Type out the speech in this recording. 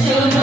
Jesús.